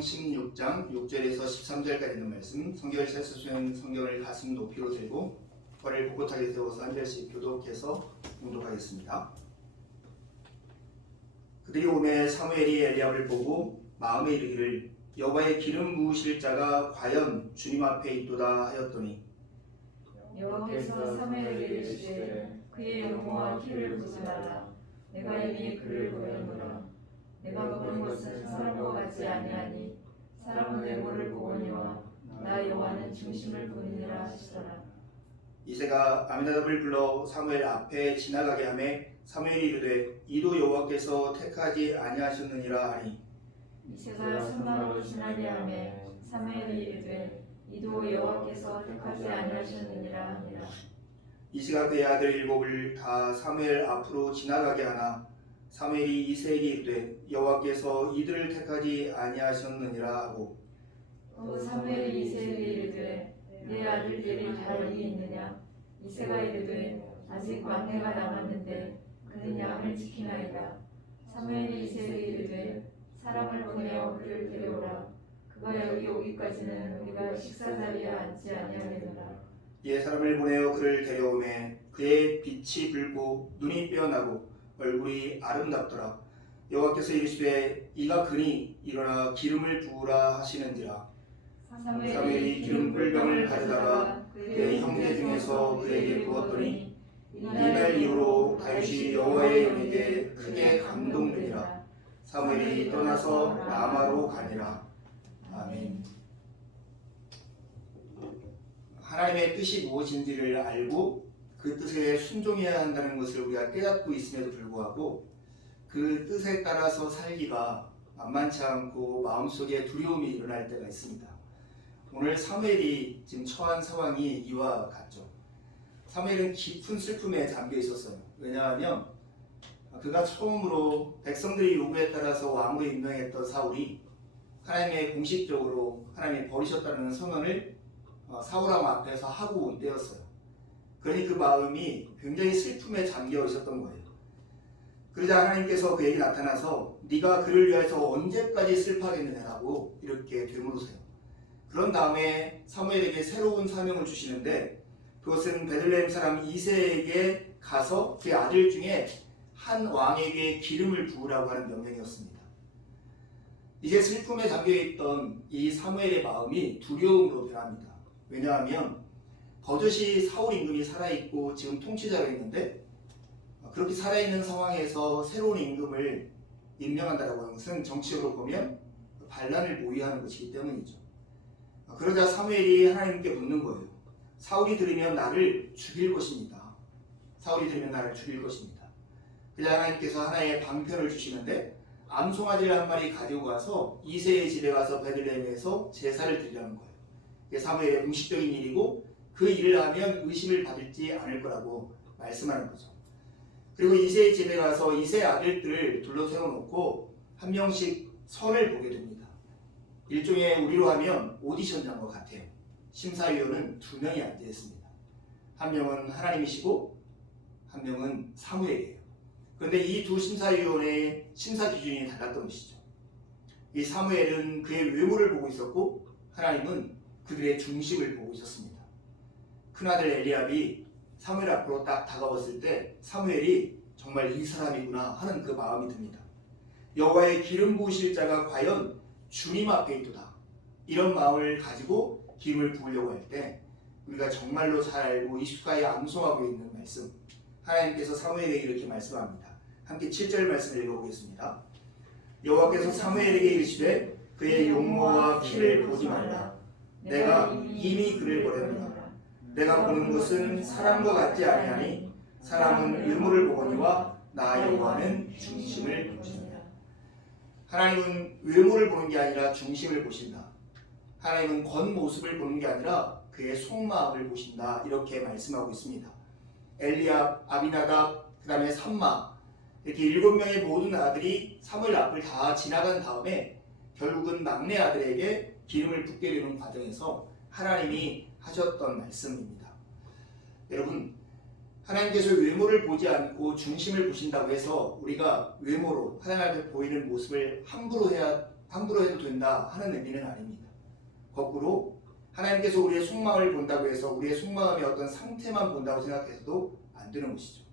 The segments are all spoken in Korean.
사무엘상 16장 6절에서 13절까지 있는 말씀, 성경을 세수수는 성경을 가슴 높이로 들고 허리를 꼿꼿하게 세워서 한 절씩 교독해서 봉독하겠습니다. 그들이 오매 사무엘이 엘리압을 보고 마음에 이르기를 여호와의 기름 부으실 자가 과연 주님 앞에 있도다 하였더니 여호와께서 사무엘에게 이르시되 그의 영모와 키를 보지 말라. 내가 이미 그를 보였노라. 내가 보는 것은 사람과 같지 아니하니 사람은 외모를 보거니와 나 여호와는 중심을 보느니라 하시더라. 이새가 아미나답을 불러 사무엘 앞에 지나가게 하매 사무엘이 이르되 이도 여호와께서 택하지 아니하셨느니라 하니 이새가 산마로 지나게 하매 사무엘이 이르되 이도 여호와께서 택하지 아니하셨느니라 하니라. 이새가 그의 아들 일곱을 다 사무엘 앞으로 지나가게 하나 사무엘이 이새에게 이르되 여호와께서 이들을 택하지 아니하셨느니라 하고 또 사무엘이 이새에게 이르되 내 아들들이 다 여기 있느냐. 이새가 이르되 아직 막내가 남았는데 그는 양을 지키나이다. 사무엘이 이새에게 이르되 사람을 보내어 그를 데려오라. 그가 여기 오기까지는 우리가 식사 자리에 앉지 아니하겠노라. 이에 사람을 보내어 그를 데려오매 그의 빛이 붉고 눈이 빼어나고 얼굴이 아름답더라. 여호와께서 이르시되 이가 그니 일어나 기름을 부으라 하시는지라. 사무엘이 기름 불병을 가져다가 그의 형제 중에서 그에게 부었더니 이날 이후로 다윗이 여호와의 영에게 크게 감동되니라. 사무엘이 떠나서 라마로 가니라. 아멘. 하나님의 뜻이 무엇인지를 알고 그 뜻에 순종해야 한다는 것을 우리가 깨닫고 있음에도 불구하고 그 뜻에 따라서 살기가 만만치 않고 마음속에 두려움이 일어날 때가 있습니다. 오늘 사무엘이 지금 처한 상황이 이와 같죠. 사무엘은 깊은 슬픔에 잠겨 있었어요. 왜냐하면 그가 처음으로 백성들의 요구에 따라서 왕으로 임명했던 사울이 하나님의 공식적으로 하나님이 버리셨다는 선언을 사울왕 앞에서 하고 온 때였어요. 그러니 그 마음이 굉장히 슬픔에 잠겨 있었던 거예요. 그러자 하나님께서 그에게 나타나서 네가 그를 위해서 언제까지 슬퍼하겠느냐라고 이렇게 되물으세요. 그런 다음에 사무엘에게 새로운 사명을 주시는데 그것은 베들레헴 사람 이새에게 가서 그의 아들 중에 한 왕에게 기름을 부으라고 하는 명령이었습니다. 이제 슬픔에 잠겨있던 이 사무엘의 마음이 두려움으로 변합니다. 왜냐하면 버젓이 사울 임금이 살아있고 지금 통치자로 있는데 그렇게 살아있는 상황에서 새로운 임금을 임명한다고 하는 것은 정치적으로 보면 반란을 모의하는 것이기 때문이죠. 그러자 사무엘이 하나님께 묻는 거예요. 사울이 들으면 나를 죽일 것입니다. 사울이 들으면 나를 죽일 것입니다. 그러자 하나님께서 하나의 방편을 주시는데 암송아지를 한 마리 가지고 가서 이새의 집에 가서 베들레헴에서 제사를 드리라는 거예요. 이게 사무엘의 공식적인 일이고 그 일을 하면 의심을 받을지 않을 거라고 말씀하는 거죠. 그리고 이새의 집에 가서 이새의 아들들을 둘러 세워놓고 한 명씩 선을 보게 됩니다. 일종의 우리로 하면 오디션장과 같아요. 심사위원은 두 명이 앉아 있습니다. 한 명은 하나님이시고 한 명은 사무엘이에요. 그런데 이 두 심사위원의 심사 기준이 달랐던 것이죠. 이 사무엘은 그의 외모를 보고 있었고 하나님은 그들의 중심을 보고 있었습니다. 큰아들 엘리압이 사무엘 앞으로 딱 다가왔을 때 사무엘이 정말 이 사람이구나 하는 그 마음이 듭니다. 여호와의 기름 부으실 자가 과연 주님 앞에 있도다. 이런 마음을 가지고 기름을 부으려고 할 때 우리가 정말로 잘 알고 익숙하게 암송하고 있는 말씀, 하나님께서 사무엘에게 이렇게 말씀합니다. 함께 7절 말씀을 읽어보겠습니다. 여호와께서 사무엘에게 이르시되 그의 용모와 키를 보지 말라. 내가 이미 그를 버렸노라. 내가 보는 것은 사람과 같지 아니하니 사람은 외모를 보거니와 나 여호와는 중심을 보신다. 하나님은 외모를 보는 게 아니라 중심을 보신다. 하나님은 겉모습을 보는 게 아니라 그의 속마음을 보신다. 이렇게 말씀하고 있습니다. 엘리압, 아비나답, 그 다음에 삼마 이렇게 7명의 모든 아들이 사무엘 앞을 다 지나간 다음에 결국은 막내 아들에게 기름을 붓게 되는 과정에서 하나님이 하셨던 말씀입니다. 여러분, 하나님께서 외모를 보지 않고 중심을 보신다고 해서 우리가 외모로 하나님 앞에 보이는 모습을 함부로 해야 함부로 해도 된다 하는 의미는 아닙니다. 거꾸로 하나님께서 우리의 속마음을 본다고 해서 우리의 속마음의 어떤 상태만 본다고 생각해서도 안 되는 것이죠.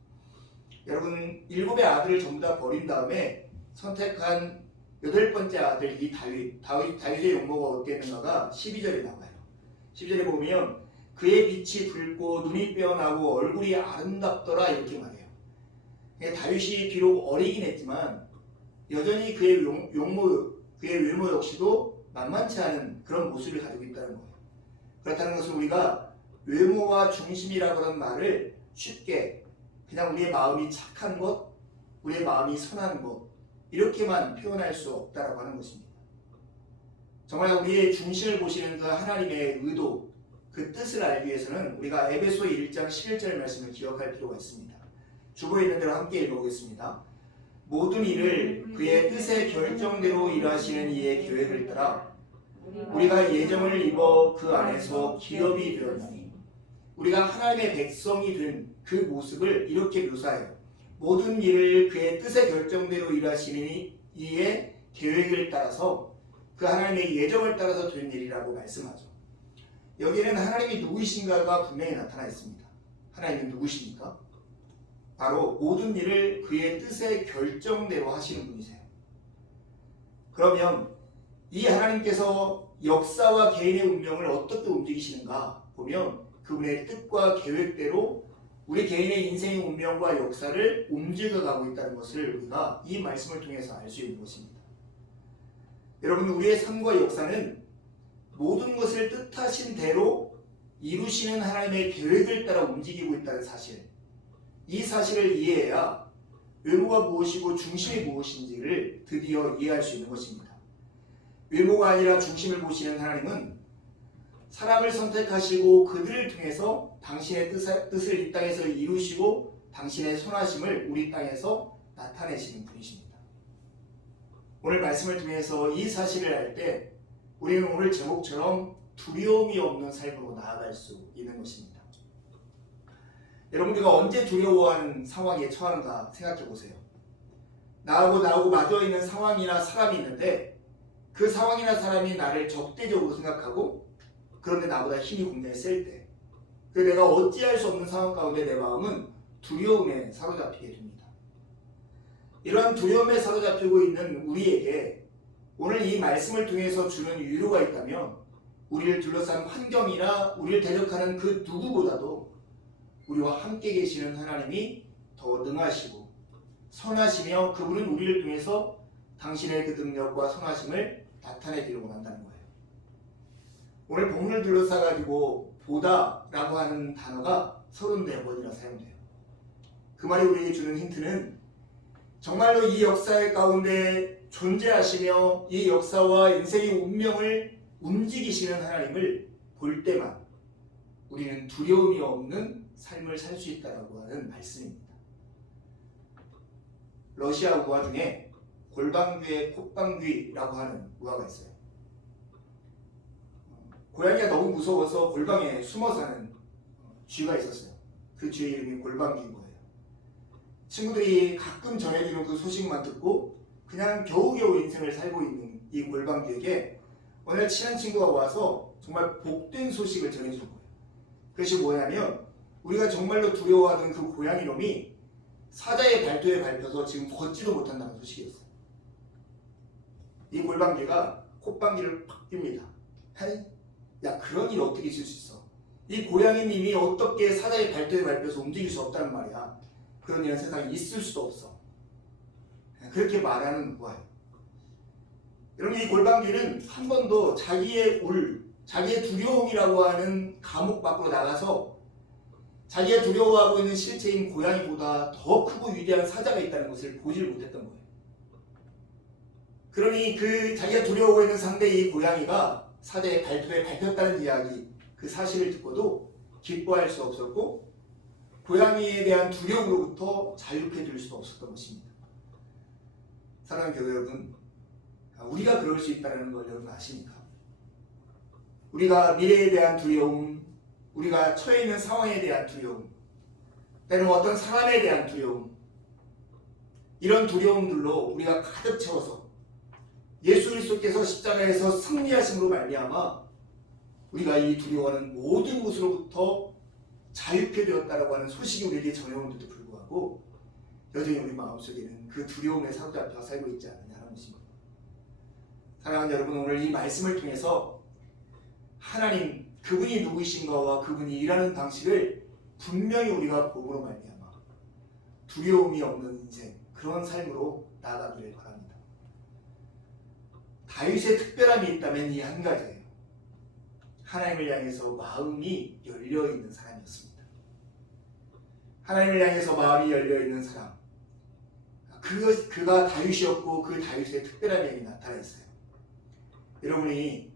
여러분 7의 아들을 전부 다 버린 다음에 선택한 8번째 아들 이 다윗의 용모가 어땠는가가 12절에 나와요. 12절에 보면 그의 빛이 붉고 눈이 빼어나고 얼굴이 아름답더라 이렇게 말해요. 다윗이 비록 어리긴 했지만 여전히 그의 그의 외모 역시도 만만치 않은 그런 모습을 가지고 있다는 거예요. 그렇다는 것은 우리가 외모와 중심이라고 하는 말을 쉽게 그냥 우리의 마음이 착한 것, 우리의 마음이 선한 것 이렇게만 표현할 수 없다라고 하는 것입니다. 정말 우리의 중심을 보시는 그 하나님의 의도, 그 뜻을 알기 위해서는 우리가 에베소 1장 11절 말씀을 기억할 필요가 있습니다. 주보에 있는 대로 함께 읽어보겠습니다. 모든 일을 그의 뜻의 결정대로 일하시는 이의 계획을 따라 우리가 예정을 입어 그 안에서 기업이 되었나니 우리가 하나님의 백성이 된 그 모습을 이렇게 묘사해요. 모든 일을 그의 뜻의 결정대로 일하시는 이의 계획을 따라서 그 하나님의 예정을 따라서 된 일이라고 말씀하죠. 여기에는 하나님이 누구이신가가 분명히 나타나 있습니다. 하나님은 누구십니까? 바로 모든 일을 그의 뜻의 결정대로 하시는 분이세요. 그러면 이 하나님께서 역사와 개인의 운명을 어떻게 움직이시는가 보면 그분의 뜻과 계획대로 우리 개인의 인생의 운명과 역사를 움직여가고 있다는 것을 우리가 이 말씀을 통해서 알 수 있는 것입니다. 여러분 우리의 삶과 역사는 모든 것을 뜻하신 대로 이루시는 하나님의 계획을 따라 움직이고 있다는 사실, 이 사실을 이해해야 외모가 무엇이고 중심이 무엇인지를 드디어 이해할 수 있는 것입니다. 외모가 아니라 중심을 보시는 하나님은 사람을 선택하시고 그들을 통해서 당신의 뜻을 이 땅에서 이루시고 당신의 선하심을 우리 땅에서 나타내시는 분이십니다. 오늘 말씀을 통해서 이 사실을 알 때 우리는 오늘 제목처럼 두려움이 없는 삶으로 나아갈 수 있는 것입니다. 여러분 우리가 언제 두려워하는 상황에 처하는가 생각해 보세요. 나하고 마주어 있는 상황이나 사람이 있는데 그 상황이나 사람이 나를 적대적으로 생각하고 그런데 나보다 힘이 굉장히 셀 때, 그래서 내가 어찌할 수 없는 상황 가운데 내 마음은 두려움에 사로잡히게 됩니다. 이러한 두려움에 사로잡히고 있는 우리에게 오늘 이 말씀을 통해서 주는 위로가 있다면 우리를 둘러싼 환경이나 우리를 대적하는 그 누구보다도 우리와 함께 계시는 하나님이 더 능하시고 선하시며 그분은 우리를 통해서 당신의 그 능력과 선하심을 나타내기를 원한다는 거예요. 오늘 본문을 둘러싸가지고 보다라고 하는 단어가 34번이나 사용돼요. 그 말이 우리에게 주는 힌트는 정말로 이 역사의 가운데 존재하시며 이 역사와 인생의 운명을 움직이시는 하나님을 볼 때만 우리는 두려움이 없는 삶을 살 수 있다고 하는 말씀입니다. 러시아 우화 중에 골방귀의 콧방귀라고 하는 우화가 있어요. 고양이가 너무 무서워서 골방에 숨어 사는 쥐가 있었어요. 그 쥐의 이름이 골방귀인 거예요. 친구들이 가끔 전해주는 그 소식만 듣고 그냥 겨우겨우 인생을 살고 있는 이 골방귀에게 오늘 친한 친구가 와서 정말 복된 소식을 전해준 거예요. 그것이 뭐냐면 우리가 정말로 두려워하던 그 고양이 놈이 사자의 발톱에 밟혀서 지금 걷지도 못한다는 소식이었어요. 이 골방귀가 콧방귀를 팍 낍니다. 야 그런 일 어떻게 있을 수 있어? 이 고양이님이 어떻게 사자의 발톱에 밟혀서 움직일 수 없다는 말이야. 그런 일은 세상에 있을 수도 없어. 그렇게 말하는 거예요. 여러분 이 골방귀는 한 번도 자기의 두려움이라고 하는 감옥 밖으로 나가서 자기가 두려워하고 있는 실체인 고양이보다 더 크고 위대한 사자가 있다는 것을 보지를 못했던 거예요. 그러니 그 자기가 두려워하고 있는 상대의 이 고양이가 사자의 발톱에 밟혔다는 이야기, 그 사실을 듣고도 기뻐할 수 없었고 고양이에 대한 두려움으로부터 자유해 줄 수도 없었던 것입니다. 사랑하는 교회 여러분, 우리가 그럴 수 있다는 걸 여러분 아십니까? 우리가 미래에 대한 두려움, 우리가 처해 있는 상황에 대한 두려움, 때로는 어떤 사람에 대한 두려움, 이런 두려움들로 우리가 가득 채워서 예수 그리스도께서 십자가에서 승리하심으로 말미암아 우리가 이 두려워하는 모든 것으로부터 자유케 되었다라고 하는 소식이 우리에게 전해오는데도 불구하고 여전히 우리 마음속에는 그 두려움에 사로잡혀 살고 있지 않느냐는 것입니다. 사랑하는 여러분, 오늘 이 말씀을 통해서 하나님 그분이 누구이신가와 그분이 일하는 방식을 분명히 우리가 복음으로 말미암아 두려움이 없는 인생, 그런 삶으로 나아가기를 바랍니다. 다윗의 특별함이 있다면 이 한 가지예요. 하나님을 향해서 마음이 열려있는 사람이었습니다. 하나님을 향해서 마음이 열려있는 사람, 그가 다윗이었고 그 다윗의 특별함이 여기 나타나 있어요. 여러분이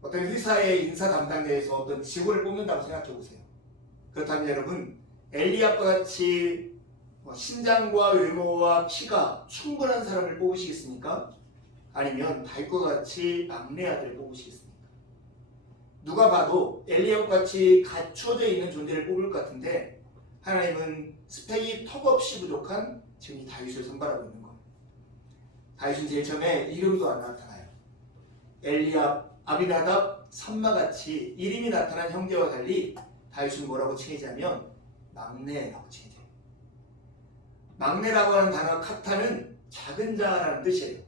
어떤 회사의 인사 담당자에서 어떤 직원을 뽑는다고 생각해 보세요. 그렇다면 여러분, 엘리압과 같이 신장과 외모와 키가 충분한 사람을 뽑으시겠습니까? 아니면 다윗과 같이 막내 아들을 뽑으시겠습니까? 누가 봐도 엘리압과 같이 갖춰져 있는 존재를 뽑을 것 같은데 하나님은 스펙이 턱없이 부족한 지금 이 다윗을 선발하고 있는 거예요. 다윗은 제일 처음에 이름도 안 나타나요. 엘리압, 아비나답, 삼마같이 이름이 나타난 형제와 달리 다윗은 뭐라고 칭해지냐면 막내라고 칭해져요. 막내라고 하는 단어 카타는 작은 자라는 뜻이에요.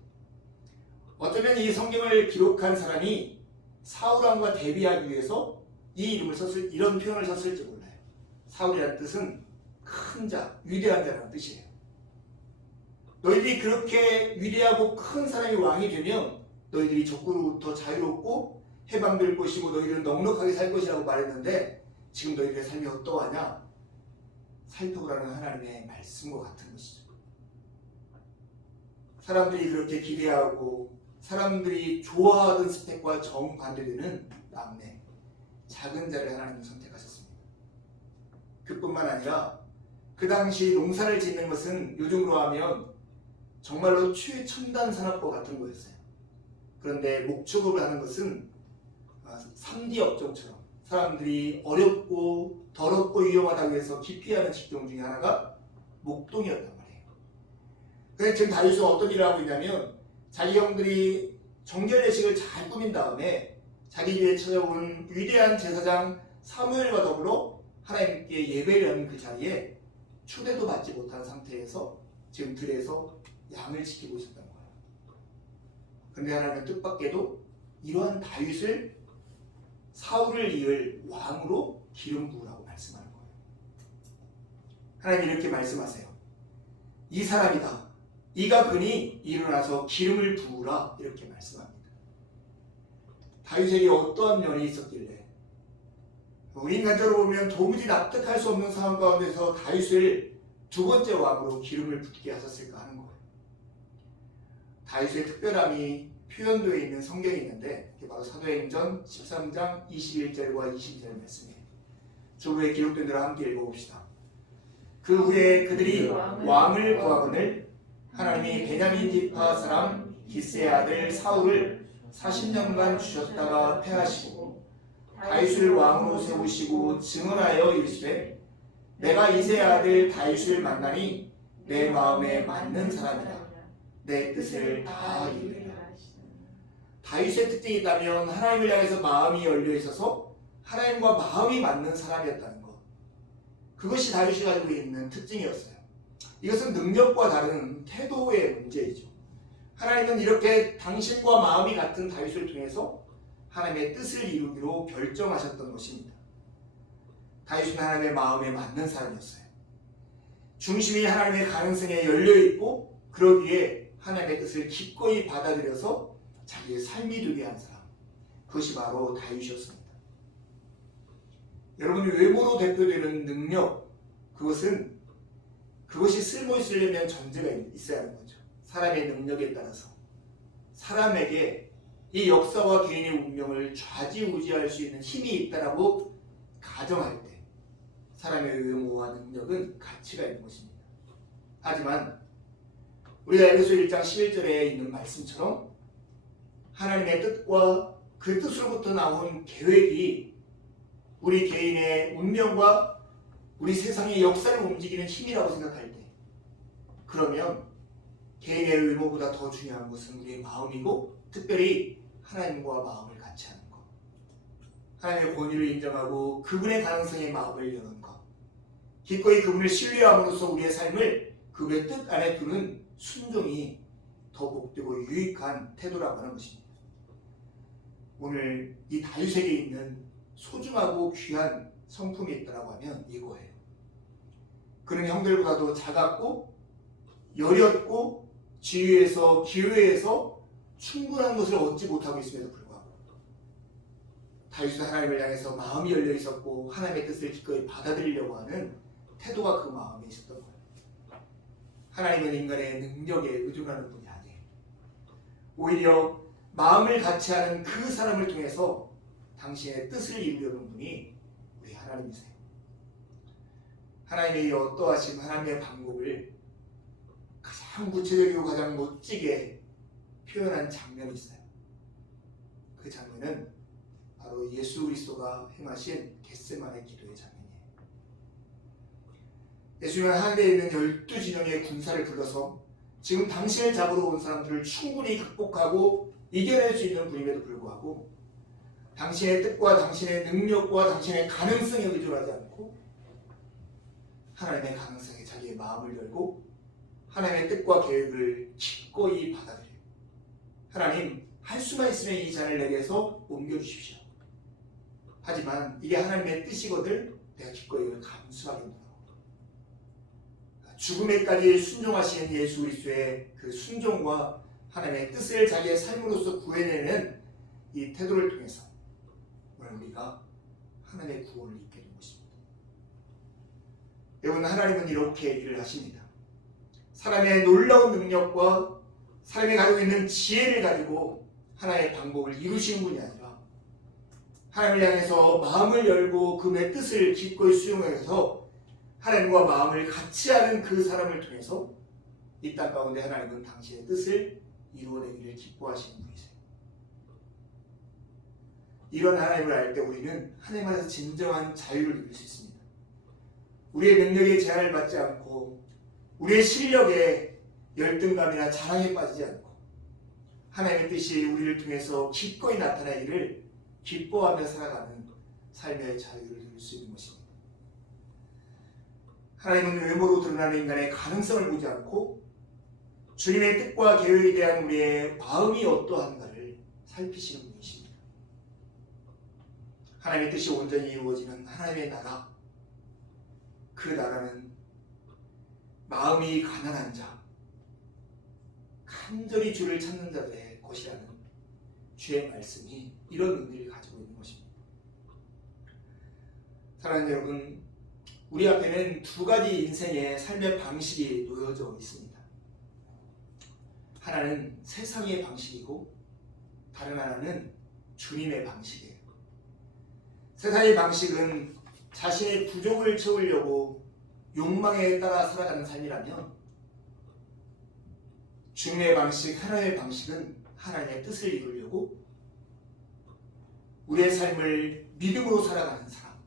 어쩌면 이 성경을 기록한 사람이 사울왕과 대비하기 위해서 이 이름을 썼을, 이런 표현을 썼을지 몰라요. 사울이라는 뜻은 큰 자, 위대한 자라는 뜻이에요. 너희들이 그렇게 위대하고 큰 사람이 왕이 되면 너희들이 적그로부터 자유롭고 해방될 것이고 너희들은 넉넉하게 살 것이라고 말했는데 지금 너희들의 삶이 어떠하냐? 살펴보라는 하나님의 말씀과 같은 것이죠. 사람들이 그렇게 기대하고 사람들이 좋아하던 스펙과 정반대되는 막내, 작은 자를 하나님은 선택하셨습니다. 그뿐만 아니라 그 당시 농사를 짓는 것은 요즘으로 하면 정말로 최첨단 산업과 같은 거였어요. 그런데 목축업을 하는 것은 3D 업종처럼 사람들이 어렵고 더럽고 위험하다고 해서 기피하는 직종 중에 하나가 목동이었단 말이에요. 그래서 지금 다윗은 어떤 일을 하고 있냐면 자기 형들이 정결 예식을 잘 꾸민 다음에 자기 집에 찾아온 위대한 제사장 사무엘과 더불어 하나님께 예배를 하는 그 자리에 초대도 받지 못한 상태에서 지금 들에서 양을 지키고 있었던 거예요. 그런데 하나님은 뜻밖에도 이러한 다윗을 사울을 이을 왕으로 기름 부으라고 말씀하는 거예요. 하나님이 이렇게 말씀하세요. 이 사람이다. 이가 그니 일어나서 기름을 부으라, 이렇게 말씀합니다. 다윗에게 어떠한 면이 있었길래 우리 인간적으로 보면 도무지 납득할 수 없는 상황 가운데서 다윗을 두 번째 왕으로 기름을 붓게 하셨을까 하는 거예요. 다윗의 특별함이 표현되어 있는 성경이 있는데 그게 바로 사도행전 13장 21절과 22절 말씀이에요. 저 후에 기록된 대로 함께 읽어봅시다. 그 후에 그들이 왕을 구하거늘 하나님이 베냐민 지파 사람 기스의 아들 사울을 40년간 주셨다가 패하시고 다윗을 왕으로 세우시고 증언하여 이르시되 내가 이새의 아들 다윗을 만나니 내 마음에 맞는 사람이다. 내 뜻을 다 이루리라. 다윗의 특징이 있다면 하나님을 향해서 마음이 열려 있어서 하나님과 마음이 맞는 사람이었다는 것. 그것이 다윗이 가지고 있는 특징이었어요. 이것은 능력과 다른 태도의 문제이죠. 하나님은 이렇게 당신과 마음이 같은 다윗을 통해서 하나님의 뜻을 이루기로 결정하셨던 것입니다. 다윗은 하나님의 마음에 맞는 사람이었어요. 중심이 하나님의 가능성에 열려있고 그러기에 하나님의 뜻을 기꺼이 받아들여서 자기의 삶이 되게 한 사람, 그것이 바로 다윗이었습니다. 여러분이 외모로 대표되는 능력, 그것이 쓸모 있으려면 전제가 있어야 하는 거죠. 사람의 능력에 따라서 사람에게 이 역사와 개인의 운명을 좌지우지할 수 있는 힘이 있다라고 가정할 때 사람의 외모와 능력은 가치가 있는 것입니다. 하지만 우리가 에베소 1장 11절에 있는 말씀처럼 하나님의 뜻과 그 뜻으로부터 나온 계획이 우리 개인의 운명과 우리 세상의 역사를 움직이는 힘이라고 생각할 때 그러면 개인의 외모보다 더 중요한 것은 우리의 마음이고 특별히 하나님과 마음을 같이 하는 것. 하나님의 권위를 인정하고 그분의 가능성에 마음을 여는 것. 기꺼이 그분을 신뢰함으로써 우리의 삶을 그분의 뜻 안에 두는 순종이 더 복되고 유익한 태도라고 하는 것입니다. 오늘 이 다윗에게 있는 소중하고 귀한 성품이 있다고 하면 이거예요. 그는 형들보다도 작았고 여렸고 지위에서 기회에서 충분한 것을 얻지 못하고 있음에도 불구하고 다윗은 하나님을 향해서 마음이 열려 있었고 하나님의 뜻을 기꺼이 받아들이려고 하는 태도가 그 마음에 있었던 거예요. 하나님은 인간의 능력에 의존하는 분이 아니에요. 오히려 마음을 같이 하는 그 사람을 통해서 당신의 뜻을 이루려는 분이 우리 하나님이세요. 하나님의 이 어떠하신 하나님의 방법을 가장 구체적이고 가장 멋지게 표현한 장면이 있어요. 그 장면은 바로 예수 그리스도가 행하신 겟세마네 기도의 장면이에요. 예수님은 하늘에 있는 12진영의 군사를 불러서 지금 당신을 잡으러 온 사람들을 충분히 극복하고 이겨낼 수 있는 분임에도 불구하고 당신의 뜻과 당신의 능력과 당신의 가능성에 의존하지 않고 하나님의 가능성에 자기의 마음을 열고 하나님의 뜻과 계획을 기꺼이 받아들여요. 하나님, 할 수만 있으면 이 잔을 내게서 옮겨주십시오. 하지만 이게 하나님의 뜻이거늘 내가 기꺼이 이걸 감수하겠노라. 죽음에까지 순종하신 예수 그리스도의 그 순종과 하나님의 뜻을 자기의 삶으로서 구해내는 이 태도를 통해서 오늘 우리가 하나님의 구원을 입게 된 것입니다. 여러분, 하나님은 이렇게 일을 하십니다. 사람의 놀라운 능력과 사람이 가지고 있는 지혜를 가지고 하나의 방법을 이루시는 분이 아니라 하나님을 향해서 마음을 열고 그분의 뜻을 기꺼이 수용해서 하나님과 마음을 같이 하는 그 사람을 통해서 이 땅 가운데 하나님은 당신의 뜻을 이루어내기를 기뻐하시는 분이세요. 이런 하나님을 알 때 우리는 하나님 안에서 진정한 자유를 누릴 수 있습니다. 우리의 능력에 제한을 받지 않고 우리의 실력에 열등감이나 자랑에 빠지지 않고 하나님의 뜻이 우리를 통해서 기꺼이 나타나기를 기뻐하며 살아가는 삶의 자유를 누릴 수 있는 것입니다. 하나님은 외모로 드러나는 인간의 가능성을 보지 않고 주님의 뜻과 계획에 대한 우리의 마음이 어떠한가를 살피시는 분이십니다. 하나님의 뜻이 온전히 이루어지는 하나님의 나라, 그 나라는 마음이 가난한 자, 간절히 주를 찾는 자들의 것이라는 주의 말씀이 이런 의미를 가지고 있는 것입니다. 사랑하는 여러분, 우리 앞에는 두 가지 인생의 삶의 방식이 놓여져 있습니다. 하나는 세상의 방식이고 다른 하나는 주님의 방식이에요. 세상의 방식은 자신의 부족을 채우려고 욕망에 따라 살아가는 삶이라면 주님의 방식, 하나님의 방식은 하나님의 뜻을 이루려고 우리의 삶을 믿음으로 살아가는 사람,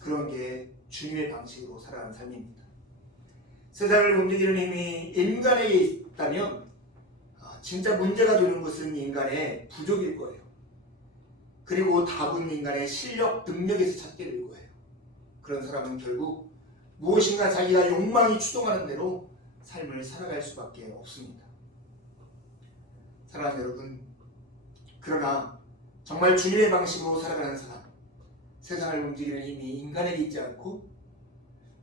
그런 게 주님의 방식으로 살아가는 삶입니다. 세상을 움직이는 힘이 인간에게 있다면 진짜 문제가 되는 것은 인간의 부족일 거예요. 그리고 답은 인간의 실력, 능력에서 찾게 될 거예요. 그런 사람은 결국 무엇인가 자기가 욕망이 추동하는 대로 삶을 살아갈 수밖에 없습니다. 사랑하는 여러분, 그러나 정말 주님의 방식으로 살아가는 사람, 세상을 움직이는 힘이 인간에게 있지 않고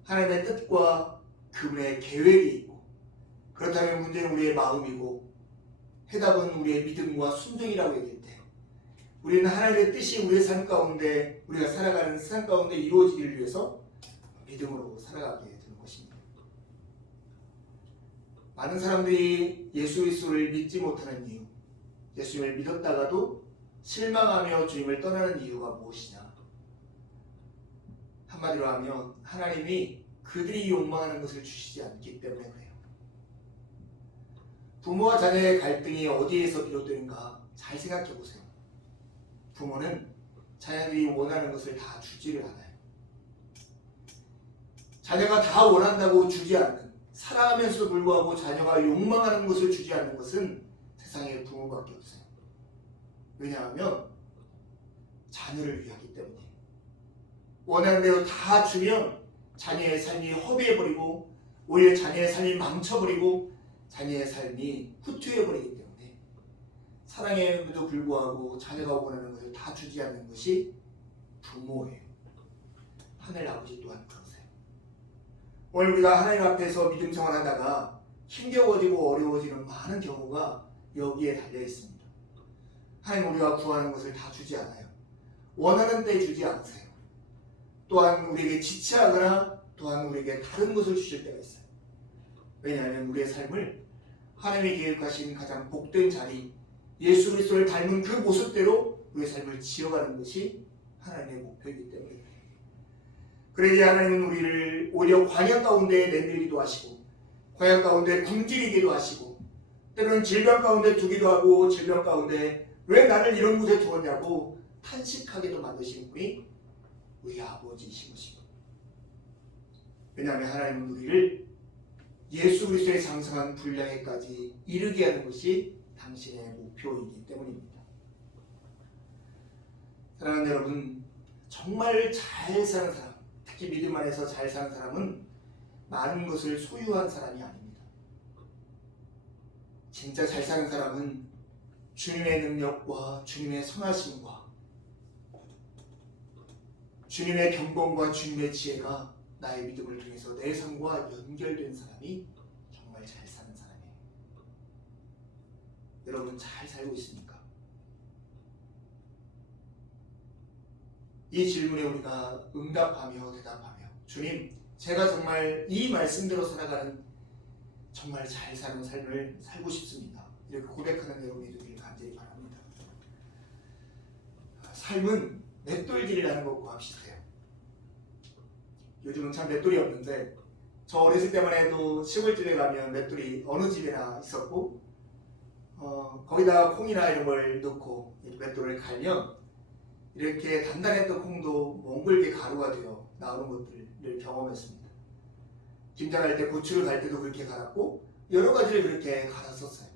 하나님의 뜻과 그분의 계획이 있고, 그렇다면 문제는 우리의 마음이고 해답은 우리의 믿음과 순종이라고 얘기할 때 우리는 하나님의 뜻이 우리의 삶 가운데, 우리가 살아가는 삶 가운데 이루어지기를 위해서 믿음으로 살아가게 되는 것입니다. 많은 사람들이 예수 그리스도를 믿지 못하는 이유, 예수님을 믿었다가도 실망하며 주님을 떠나는 이유가 무엇이냐? 한마디로 하면 하나님이 그들이 욕망하는 것을 주시지 않기 때문에 그래요. 부모와 자녀의 갈등이 어디에서 비롯되는가 잘 생각해 보세요. 부모는 자녀들이 원하는 것을 다 주지를 않아요. 자녀가 다 원한다고 주지 않는, 사랑하면서도 불구하고 자녀가 욕망하는 것을 주지 않는 것은 세상에 부모밖에 없어요. 왜냐하면 자녀를 위하기 때문에. 원하는 대로 다 주면 자녀의 삶이 허비해버리고 오히려 자녀의 삶이 망쳐버리고 자녀의 삶이 후퇴해버리기 때문에 사랑에도 불구하고 자녀가 원하는 것을 다 주지 않는 것이 부모예요. 하늘 아버지 또한 그러세요. 오늘 우리가 하나님 앞에서 믿음 생활하다가 힘겨워지고 어려워지는 많은 경우가 여기에 달려 있습니다. 하나님 우리가 구하는 것을 다 주지 않아요. 원하는 때 주지 않으세요. 또한 우리에게 지체하거나 또한 우리에게 다른 것을 주실 때가 있어요. 왜냐하면 우리의 삶을 하나님이 계획하신 가장 복된 자리, 예수 그리스도를 닮은 그 모습대로 우리의 삶을 지어가는 것이 하나님의 목표이기 때문입니다. 그러기에 하나님은 우리를 오히려 광야 가운데 내밀기도 하시고 광야 가운데 굶주리기도 하시고 때로는 질병 가운데 두기도 하고 질병 가운데 왜 나를 이런 곳에 두었냐고 탄식하게도 만드시는 분이 우리 아버지이신 것입니다. 왜냐하면 하나님은 우리를 예수 그리스도의 장성한 분량에까지 이르게 하는 것이 당신의 목표이기 때문입니다. 사랑하는 여러분, 정말 잘 사는 사람, 특히 믿음 안에서 잘 사는 사람은 많은 것을 소유한 사람이 아닙니다. 진짜 잘 사는 사람은 주님의 능력과 주님의 선하심과 주님의 경건과 주님의 지혜가 나의 믿음을 통해서 내 삶과 연결된 사람이 정말 잘 사는 사람이에요. 여러분 잘 살고 있습니까? 이 질문에 우리가 응답하며 대답하며 주님, 제가 정말 이 말씀대로 살아가는 정말 잘 사는 삶을 살고 싶습니다. 이렇게 고백하는 여러분이 되길 간절히 바랍니다. 삶은 맷돌질을 하는 것과 비슷해요. 요즘은 참 맷돌이 없는데 저 어렸을 때만 해도 시골집에 가면 맷돌이 어느 집에나 있었고 거기다가 콩이나 이런 걸 넣고 맷돌을 갈면 이렇게 단단했던 콩도 몽글게 가루가 되어 나오는 것들을 경험했습니다. 김장할 때 고추를 갈 때도 그렇게 갈았고 여러 가지를 그렇게 갈았었어요.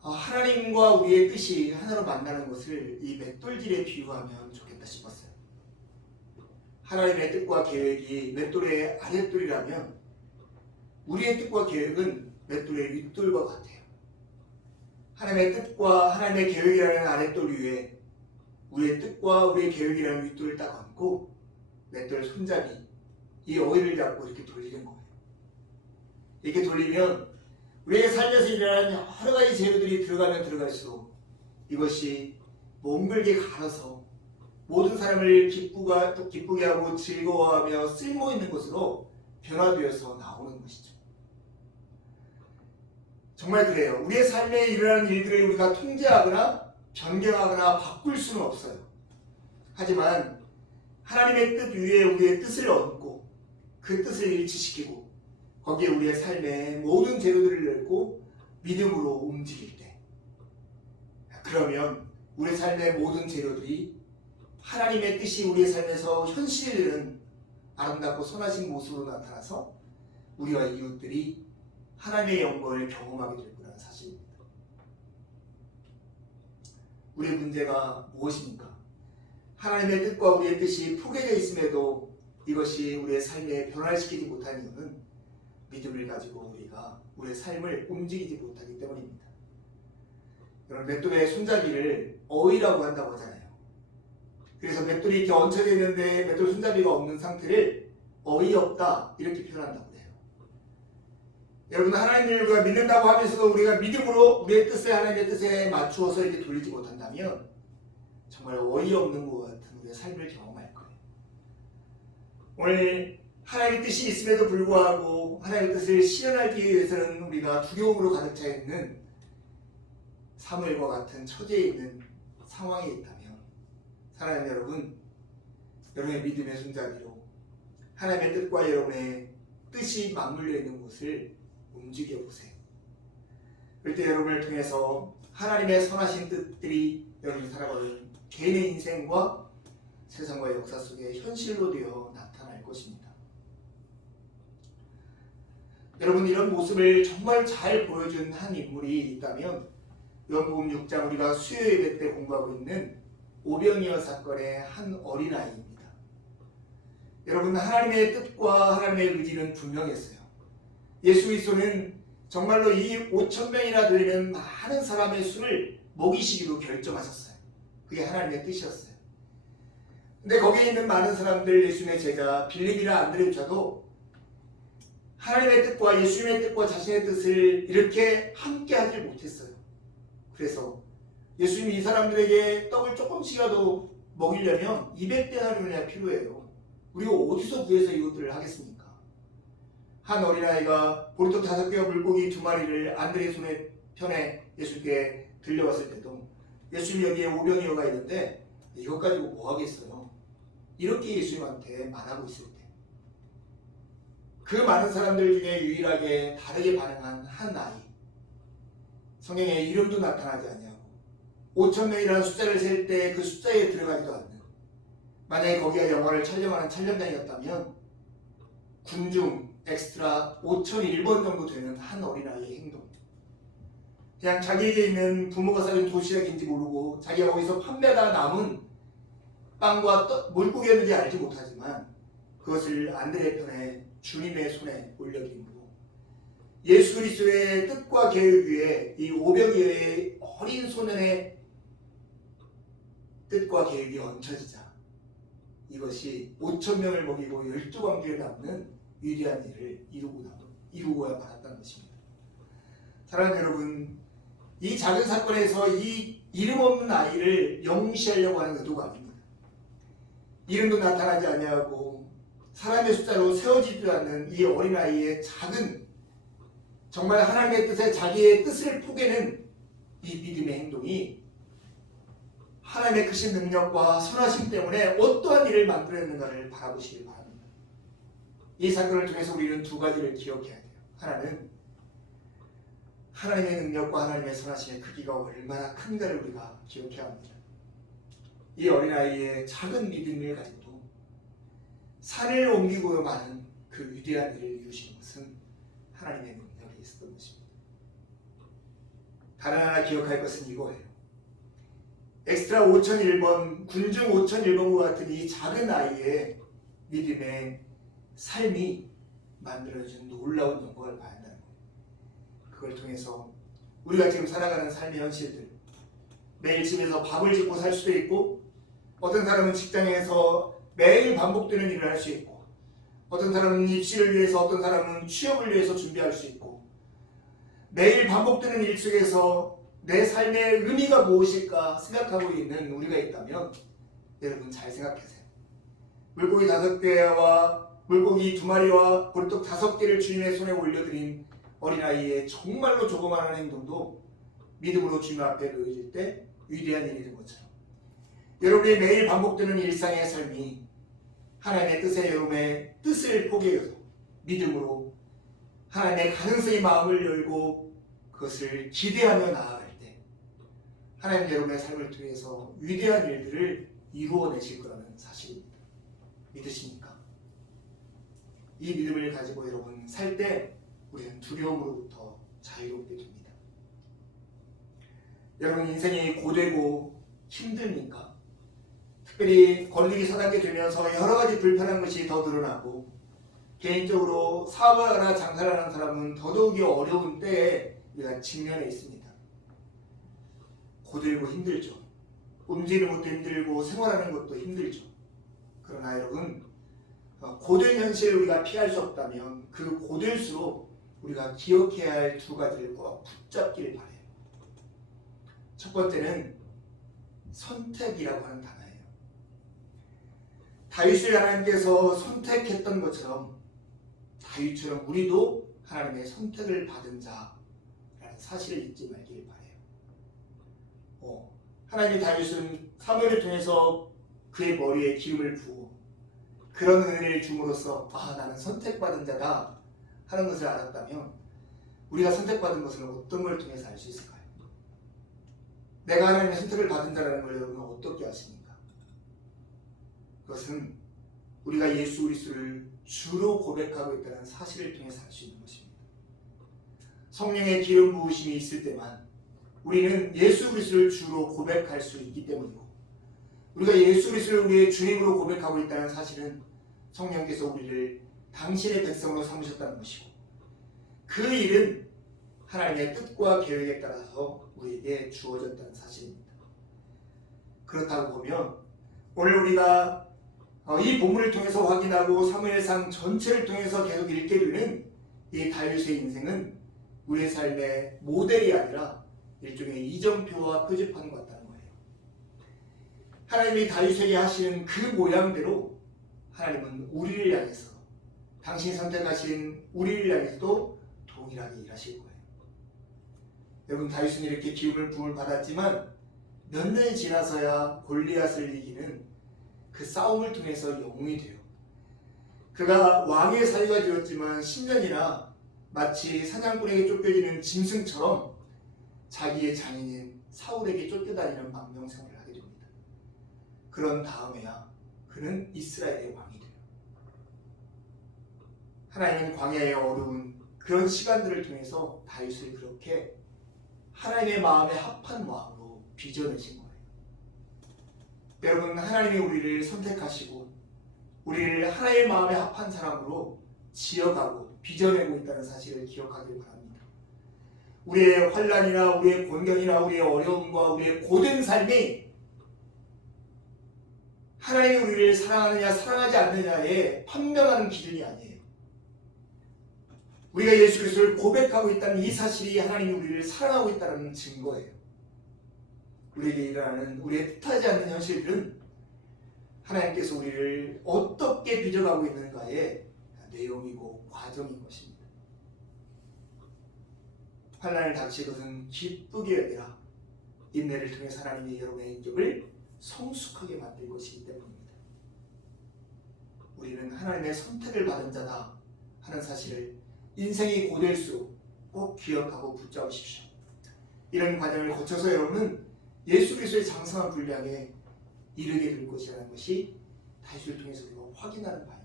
하나님과 우리의 뜻이 하나로 만나는 것을 이 맷돌질에 비유하면 좋겠다 싶었어요. 하나님의 뜻과 계획이 맷돌의 아랫돌이라면 우리의 뜻과 계획은 맷돌의 윗돌과 같아요. 하나님의 뜻과 하나님의 계획이라는 아랫돌 위에 우리의 뜻과 우리의 계획이라는 윗돌을 딱 얹고 맷돌 손잡이 이 어휘를 잡고 이렇게 돌리는 거예요. 이렇게 돌리면 우리의 삶에서 일어나는 여러 가지 재료들이 들어가면 들어갈수록 이것이 몽글게 갈아서 모든 사람을 기쁘게 하고 즐거워하며 쓸모있는 것으로 변화되어서 나오는 것이죠. 정말 그래요. 우리의 삶에 일어나는 일들을 우리가 통제하거나 변경하거나 바꿀 수는 없어요. 하지만 하나님의 뜻 위에 우리의 뜻을 얹고 그 뜻을 일치시키고 거기에 우리의 삶에 모든 재료들을 넣고 믿음으로 움직일 때 그러면 우리의 삶의 모든 재료들이 하나님의 뜻이 우리의 삶에서 현실되는 아름답고 선하신 모습으로 나타나서 우리와 이웃들이 하나님의 영광을 경험하게 될 거라는 사실입니다. 우리의 문제가 무엇입니까? 하나님의 뜻과 우리의 뜻이 포개되어 있음에도 이것이 우리의 삶에 변화를 시키지 못한 이유는 믿음을 가지고 우리가 우리의 삶을 움직이지 못하기 때문입니다. 여러분 맷돌의 손잡이를 어휘라고 한다고 하잖아요. 그래서 맷돌이 이렇게 얹혀져 있는데 맷돌 손잡이가 없는 상태를 어이없다 이렇게 표현한다고 해요. 여러분 하나님을 우리가 믿는다고 하면서도 우리가 믿음으로 우리의 뜻에 하나님의 뜻에 맞추어서 이렇게 돌리지 못한다면 정말 어이없는 것 같은 우리의 삶을 경험할 거예요. 오늘 하나님의 뜻이 있음에도 불구하고 하나님의 뜻을 실현하기 위해서는 우리가 두려움으로 가득 차 있는 사무엘과 같은 처지에 있는 상황에 있다면 사랑하는 여러분, 여러분의 믿음의 손잡이로 하나님의 뜻과 여러분의 뜻이 맞물려 있는 곳을 움직여 보세요. 그때 여러분을 통해서 하나님의 선하신 뜻들이 여러분이 살아가는 개인의 인생과 세상과 역사 속에 현실로 되어 나타날 것입니다. 여러분, 이런 모습을 정말 잘 보여준 한 인물이 있다면 요한복음 6장 우리가 수요 예배 때 공부하고 있는 오병이어 사건의 한 어린아이입니다. 여러분, 하나님의 뜻과 하나님의 의지는 분명했어요. 예수 그리스도는 정말로 이 5,000명이나 되는 많은 사람의 수를 먹이시기로 결정하셨어요. 그게 하나님의 뜻이었어요. 근데 거기에 있는 많은 사람들, 예수님의 제자 빌립이나 안드레조차도 하나님의 뜻과 예수님의 뜻과 자신의 뜻을 이렇게 함께 하지 못했어요. 그래서 예수님이 이 사람들에게 떡을 조금씩이라도 먹이려면 200데나리온이 필요해요. 우리가 어디서 구해서 이것들을 하겠습니까? 한 어린아이가 보리떡 5개와 물고기 2마리를 안드레 손에 편에 예수님께 들려왔을 때도 예수님 여기에 오병이어가 있는데 이것 가지고 뭐 하겠어요? 이렇게 예수님한테 말하고 있을 때 그 많은 사람들 중에 유일하게 다르게 반응한 한 아이, 성경에 이름도 나타나지 아니하고 5,000명이라는 숫자를 셀 때 그 숫자에 들어가지도 않는, 만약에 거기가 영화를 촬영하는 촬영장이었다면 군중 엑스트라 5,001번 정도 되는 한 어린아이의 행동, 그냥 자기에게 있는 부모가 사준 도시락인지 모르고 자기가 거기서 판매가 남은 빵과 물고기였는지 알지 못하지만 그것을 안드레 편에 주님의 손에 올려드림으로 예수 그리스도의 뜻과 계획 위에 이 오병이어의 어린 소년의 뜻과 계획이 얹혀지자 이것이 5,000명을 먹이고 12광주에 남는 위대한 일을 이루고야 말았다는 것입니다. 사랑하는 여러분, 이 작은 사건에서 이 이름 없는 아이를 영시하려고 하는 의도가 아닙니다. 이름도 나타나지 아니하고 사람의 숫자로 세워지지도 않는 이 어린아이의 작은, 정말 하나님의 뜻에 자기의 뜻을 포개는 이 믿음의 행동이 하나님의 크신 능력과 선하심 때문에 어떠한 일을 만들어냈는가를 바라보시길 바랍니다. 이 사건을 통해서 우리는 두 가지를 기억해야 돼요. 하나는 하나님의 능력과 하나님의 선하심의 크기가 얼마나 큰가를 우리가 기억해야 합니다. 이 어린아이의 작은 믿음을 가지고 산을 옮기고 많은 그 위대한 일을 이루신 것은 하나님의 능력이 있었던 것입니다. 다른 하나 기억할 것은 이거예요. 엑스트라 5,001번, 군중 5,001번과 같은 이 작은 아이의 믿음의 삶이 만들어준 놀라운 영광을 봐야 한다는 거예요. 그걸 통해서 우리가 지금 살아가는 삶의 현실들, 매일 집에서 밥을 짓고 살 수도 있고, 어떤 사람은 직장에서 매일 반복되는 일을 할 수 있고, 어떤 사람은 입시를 위해서, 어떤 사람은 취업을 위해서 준비할 수 있고, 매일 반복되는 일 속에서 내 삶의 의미가 무엇일까 생각하고 있는 우리가 있다면 여러분 잘 생각하세요. 물고기 5개와 물고기 2마리와 보리떡 5개를 주님의 손에 올려드린 어린아이의 정말로 조그마한 행동도 믿음으로 주님 앞에 놓여질 때 위대한 일이 된 것처럼, 여러분의 매일 반복되는 일상의 삶이 하나님의 뜻에 여러분의 뜻을 포기해서 믿음으로 하나님의 가능성의 마음을 열고 그것을 기대하며 나아갈 때 하나님 여러분의 삶을 통해서 위대한 일들을 이루어내실 거라는 사실입니다. 믿으십니까? 이 믿음을 가지고 여러분 살 때 우리는 두려움으로부터 자유롭게 됩니다. 여러분 인생이 고되고 힘듭니까? 특별히 권력이 서당게 되면서 여러 가지 불편한 것이 더 드러나고 개인적으로 사업을 하나 장사를 하는 사람은 더더욱이 어려운 때에 우리가 직면해 있습니다. 고들고 힘들죠. 움직이는 것도 힘들고 생활하는 것도 힘들죠. 그러나 여러분 고된 현실을 우리가 피할 수 없다면 그 고될수록 우리가 기억해야 할 두 가지를 꼭 붙잡길 바라요. 첫 번째는 선택이라고 하는 단어예요. 다윗을 하나님께서 선택했던 것처럼 다윗처럼 우리도 하나님의 선택을 받은 자라는 사실을 잊지 말길 바라요. 하나님의 다윗은 사무엘을 통해서 그의 머리에 기름을 부어 그런 은혜를 줌으로써 나는 선택받은 자다 하는 것을 알았다면 우리가 선택받은 것을 어떤 걸 통해서 알 수 있을까요? 내가 하나님의 선택을 받은 자라는 걸 여러분은 어떻게 아십니까? 그것은 우리가 예수 그리스도를 주로 고백하고 있다는 사실을 통해서 알 수 있는 것입니다. 성령의 기름 부으심이 있을 때만 우리는 예수 그리스도를 주로 고백할 수 있기 때문이고, 우리가 예수 그리스도를 우리의 주님으로 고백하고 있다는 사실은 성령께서 우리를 당신의 백성으로 삼으셨다는 것이고, 그 일은 하나님의 뜻과 계획에 따라서 우리에게 주어졌다는 사실입니다. 그렇다고 보면 오늘 우리가 이 본문을 통해서 확인하고 사무엘상 전체를 통해서 계속 읽게 되는 이 다윗의 인생은 우리의 삶의 모델이 아니라 일종의 이정표와 표지판 같다는 거예요. 하나님이 다윗에게 하시는 그 모양대로 하나님은 우리를 향해서, 당신이 선택하신 우리를 향해서도 동일하게 일하실 거예요. 여러분, 다윗은 이렇게 기름을 부음을 받았지만 몇 년이 지나서야 골리앗을 이기는 그 싸움을 통해서 영웅이 돼요. 그가 왕의 사위가 되었지만 10년이나 마치 사냥꾼에게 쫓겨지는 짐승처럼 자기의 장인인 사울에게 쫓겨다니는 망명 생활을 하게 됩니다. 그런 다음에야 그는 이스라엘의 왕이 돼요. 하나님은 광야의 어려운 그런 시간들을 통해서 다윗을 그렇게 하나님의 마음에 합한 왕으로 빚어내신 거예요. 여러분, 하나님이 우리를 선택하시고 우리를 하나님의 마음에 합한 사람으로 지어가고 빚어내고 있다는 사실을 기억하길 바랍니다. 우리의 환난이나 우리의 곤경이나 우리의 어려움과 우리의 고된 삶이 하나님이 우리를 사랑하느냐 사랑하지 않느냐에 판명하는 기준이 아니에요. 우리가 예수 그리스도를 고백하고 있다는 이 사실이 하나님이 우리를 사랑하고 있다는 증거예요. 우리에게 일어나는 우리의 뜻하지 않는 현실들은 하나님께서 우리를 어떻게 빚어가고 있는가의 내용이고 과정인 것입니다. 환난을 닥칠 것은 기쁘게 여기라. 인내를 통해 하나님이 여러분의 인격을 성숙하게 만들 것이기 때문입니다. 우리는 하나님의 선택을 받은 자다 하는 사실을 인생이 고될수록 꼭 기억하고 붙잡으십시오. 이런 과정을 거쳐서 여러분은 예수 그리스도의 장성한 분량에 이르게 될 것이라는 것이 다윗을 통해서 우리가 확인하는 바입니다.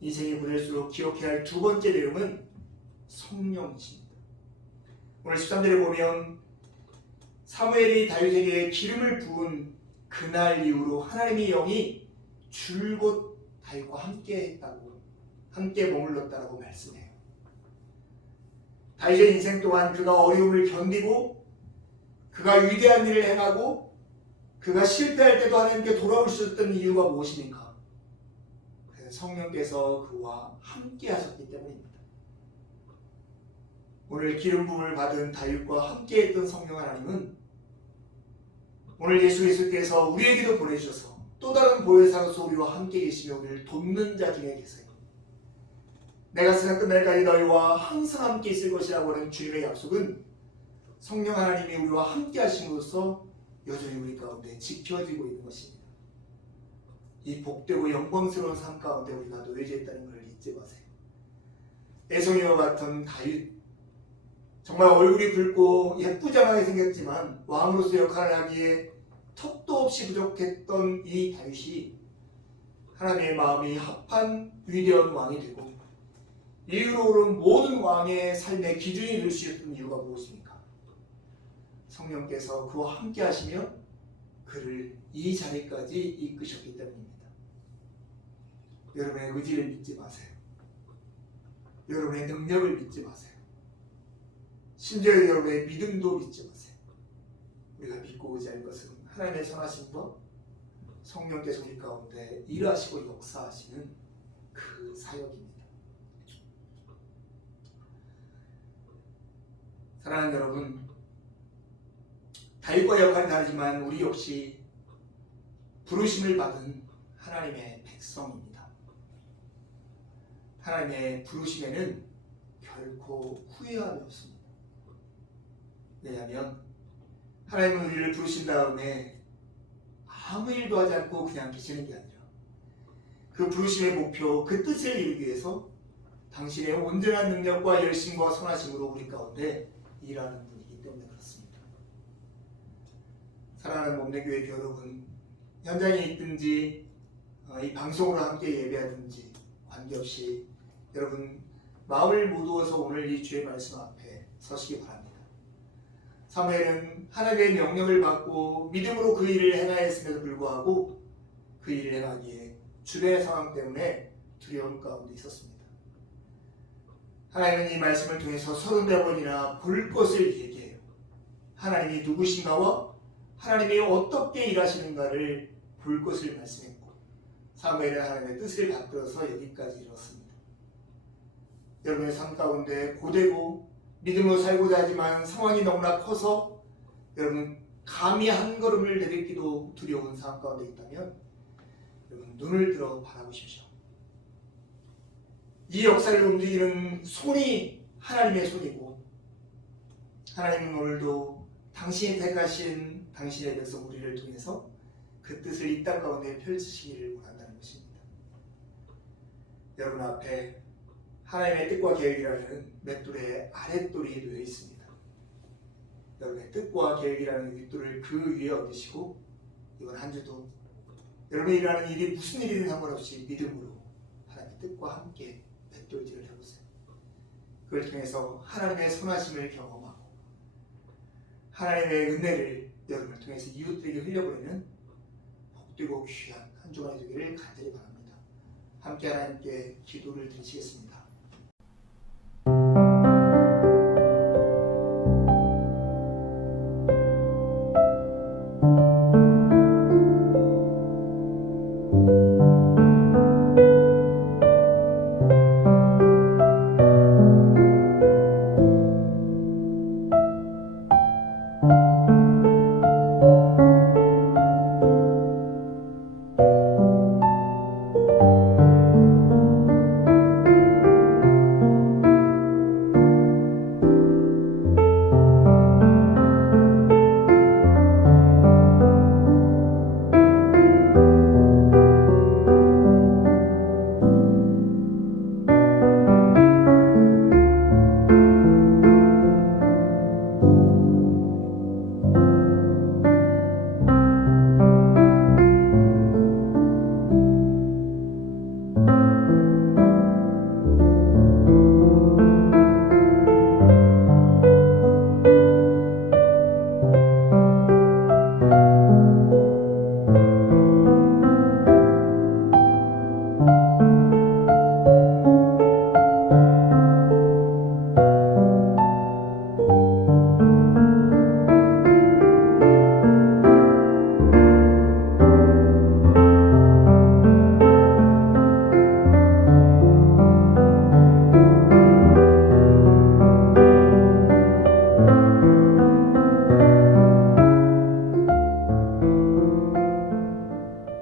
인생이 고될수록 기억해야 할 두 번째 내용은 성령이십니다. 오늘 13절에 보면 사무엘이 다윗에게 기름을 부은 그날 이후로 하나님의 영이 줄곧 다윗과 함께 머물렀다고 말씀해요. 다윗의 인생 동안 그가 어려움을 견디고 그가 위대한 일을 행하고 그가 실패할 때도 하나님께 돌아올 수 있었던 이유가 무엇입니까? 성령께서 그와 함께 하셨기 때문입니다. 오늘 기름 부음을 받은 다윗과 함께 했던 성령 하나님은 오늘 예수 그리스도께서 우리에게도 보내주셔서 또 다른 보혜사로서 우리와 함께 계시며 우리를 돕는 자 중에 계세요. 내가 세상 끝날까지 너희와 항상 함께 있을 것이라고 하는 주님의 약속은 성령 하나님이 우리와 함께 하심으로써 여전히 우리 가운데 지켜지고 있는 것입니다. 이 복되고 영광스러운 삶 가운데 우리가 놓여져 있다는 것을 잊지 마세요. 애송이와 같은 다윗, 정말 얼굴이 붉고 예쁘장하게 생겼지만 왕으로서 역할을 하기에 턱도 없이 부족했던 이 다윗이 하나님의 마음이 합한 위대한 왕이 되고 이후로 오른 모든 왕의 삶의 기준이 될 수 있었던 이유가 무엇입니까? 성령께서 그와 함께 하시며 그를 이 자리까지 이끄셨기 때문입니다. 여러분의 의지를 믿지 마세요. 여러분의 능력을 믿지 마세요. 심지어 여러분의 믿음도 믿지 마세요. 우리가 믿고 의지할 것은 하나님의 선하심과 성령께서 우리 가운데 일하시고 역사하시는 그 사역입니다. 사랑하는 여러분, 다윗과 역할이 다르지만 우리 역시 부르심을 받은 하나님의 백성입니다. 하나님의 부르심에는 결코 후회함이 없습니다. 왜냐하면 하나님은 우리를 부르신 다음에 아무 일도 하지 않고 그냥 계시는 게 아니라 그 부르심의 목표, 그 뜻을 이루기 위해서 당신의 온전한 능력과 열심과 선하심으로 우리 가운데 일하는 분이기 때문에 그렇습니다. 사랑하는 몸내교회 여러분, 현장에 있든지 이 방송으로 함께 예배하든지 관계없이 여러분 마음을 모두어서 오늘 이 주의 말씀 앞에 서시기 바랍니다. 사무엘은 하나님의 명령을 받고 믿음으로 그 일을 행하였음에도 불구하고 그 일을 행하기에 주변의 상황 때문에 두려움 가운데 있었습니다. 하나님은 이 말씀을 통해서 30번이나 볼 것을 얘기해요. 하나님이 누구신가와 하나님이 어떻게 일하시는가를 볼 것을 말씀했고 사무엘은 하나님의 뜻을 받들어서 여기까지 이뤘습니다. 여러분의 삶 가운데 고되고 믿음으로 살고자 하지만 상황이 너무나 커서 여러분 감히 한 걸음을 내딛기도 두려운 상황 가운데 있다면 여러분 눈을 들어 바라보십시오. 이 역사를 움직이는 손이 하나님의 손이고 하나님은 오늘도 당신이 택하신 당신의 백성 우리를 통해서 그 뜻을 이 땅 가운데 펼치시기를 원한다는 것입니다. 여러분 앞에 하나님의 뜻과 계획이라는 맷돌의 아랫돌이 놓여 있습니다. 여러분의 뜻과 계획이라는 윗돌을 그 위에 얹으시고 이번 한 주도 여러분이 일하는 일이 무슨 일이든 상관없이 믿음으로 하나님의 뜻과 함께 맷돌질을 해보세요. 그걸 통해서 하나님의 선하심을 경험하고 하나님의 은혜를 여러분을 통해서 이웃들에게 흘려보내는 복되고 귀한 한 주간이 되기를 간절히 바랍니다. 함께 하나님께 기도를 드리시겠습니다.